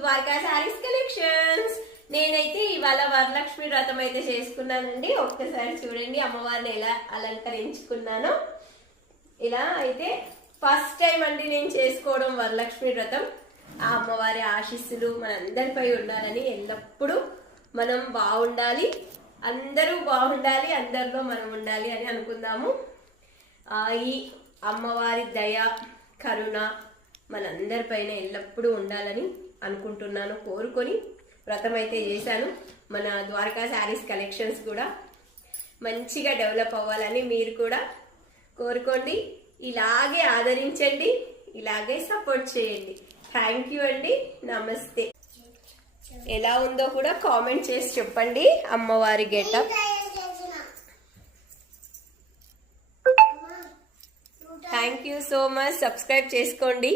Dwaraka saris collections. నేనైతే ఇవాళ వరలక్ష్మి వ్రతం అయితే చేసుకున్నానండి. ఒక్కసారి చూడండి అమ్మవారిని ఎలా అలంకరించుకున్నానో. ఇలా అయితే ఫస్ట్ టైం అండి నేను చేసుకోవడం వరలక్ష్మి వ్రతం. ఆ అమ్మవారి ఆశీస్సులు మనందరిపై ఉండాలని, ఎల్లప్పుడూ మనం బాగుండాలి, అందరూ బాగుండాలి, అందరిలో మనం ఉండాలి అని అనుకుందాము. ఈ అమ్మవారి దయ కరుణ మనందరిపైన ఎల్లప్పుడూ ఉండాలని అనుకుంటున్నాను, కోరుకొని వ్రతం అయితే చేశాను. మన ద్వారకా శారీస్ కలెక్షన్స్ కూడా మంచిగా డెవలప్ అవ్వాలని మీరు కూడా కోరుకోండి. ఇలాగే ఆదరించండి, ఇలాగే సపోర్ట్ చేయండి. థ్యాంక్ యూ అండి. నమస్తే. ఎలా ఉందో కూడా కామెంట్ చేసి చెప్పండి అమ్మవారి getup. Thank you so much. Subscribe చేసుకోండి.